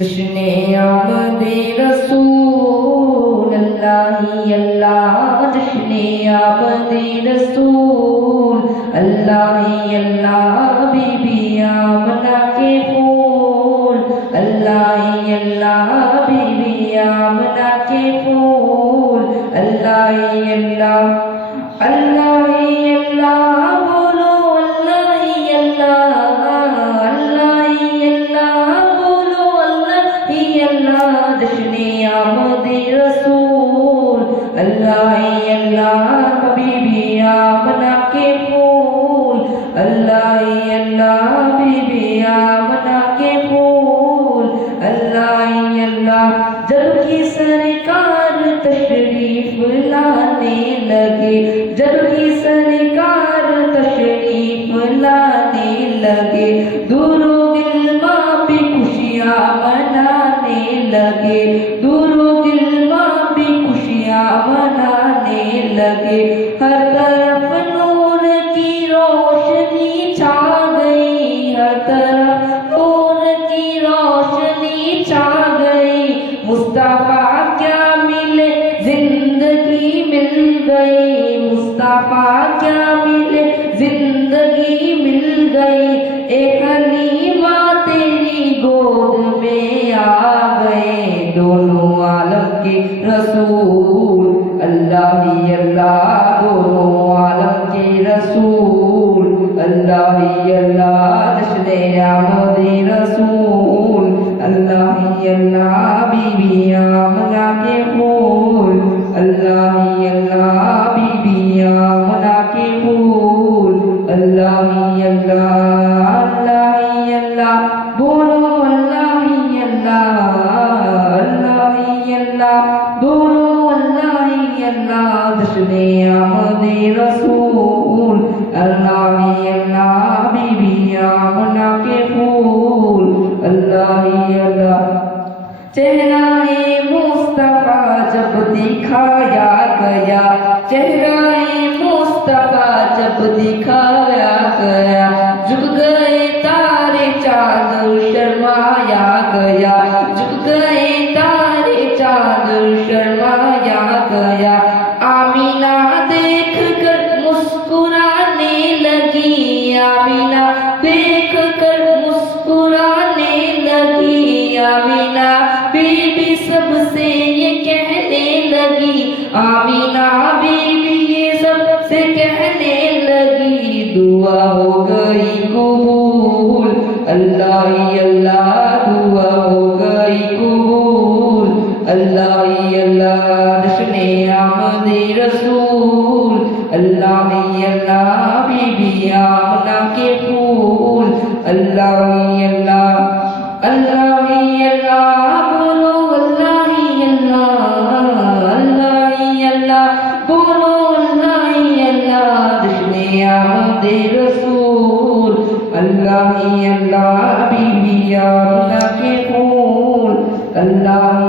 جشن آمد رسول اللہ ہی اللہ، جشن آمد رسول اللہ ہی اللہ، بی بی آمنہ کے پھول اللہ ہی اللہ، بی بی آمنہ کے پھول اللہ ہی اللہ، اللہ ہی اللہ بولو اللہ ہی اللہ، اللہ ہی اللہ بولو اللہ ہی اللہ، جشن آمد رسول اللہ ہی اللہ، حبیبی آمنہ کے پھول اللہ ہی اللہ، بی بی آمنہ کے پھول اللہ ہی اللہ، جب کی سرکار تشریف لانے لگے، جب کی سرکار تشریف لانے لگے، دور و غلما بھی خوشیاں منانے لگے، دور و غلما بھی خوشیاں منانے لگے، ہر طرف نور کی روشنی چھا گئی، ہر طرف نور کی روشنی چھا گئی، مصطفیٰ کیا ملے زندگی مل گئی، مصطفیٰ کیا ملے زندگی مل گئی، اے حلیمہ تیری گود میں آ گئے دونوں عالم کے رسول اللہ ہی اللہ، دونوں عالم کے رسول اللہ ہی اللہ، جشن آمد رسول اللہ ہی اللہ، بی بی آمنہ کے پھول اللہ ہی اللہ، بی بی آمنہ کے پھول اللہ ہی اللہ، اللہ ہی اللہ بولو اللہ ہی اللہ، اللہ ہی اللہ بولو اللہ ہی اللہ، جشن آمد رسول اللہ ہی اللہ، بی بی آمنہ کے پھول اللہ ہی اللہ، چہرہ مصطفیٰ جب دکھایا گیا، چہرہ مصطفیٰ جب دکھایا گیا، جھک گئے تارے چاند شرمایا گیا، جھک گئے تارے چاند شرمایا گیا، آمینہ دیکھ کر مسکرانے لگی، آمینہ دیکھ کر مسکرانے لگی، آمینہ بی بی سب سے یہ کہنے لگی، آمینہ بی بی یہ سب سے کہنے لگی، دعا ہو گئی قبول اللہ ہی اللہ، دعا ہو گئی قبول اللہ ہی اللہ، جشن آمد رسول اللہ ہی اللہ، بی بی آمنہ کے پھول اللہ ہی اللہ، اللہ ہی اللہ بولو اللہ ہی اللہ، اللہ ہی اللہ بولو اللہ ہی اللہ، جشن آمد رسول اللہ ہی اللہ، بی بی آمنہ کے پھول اللہ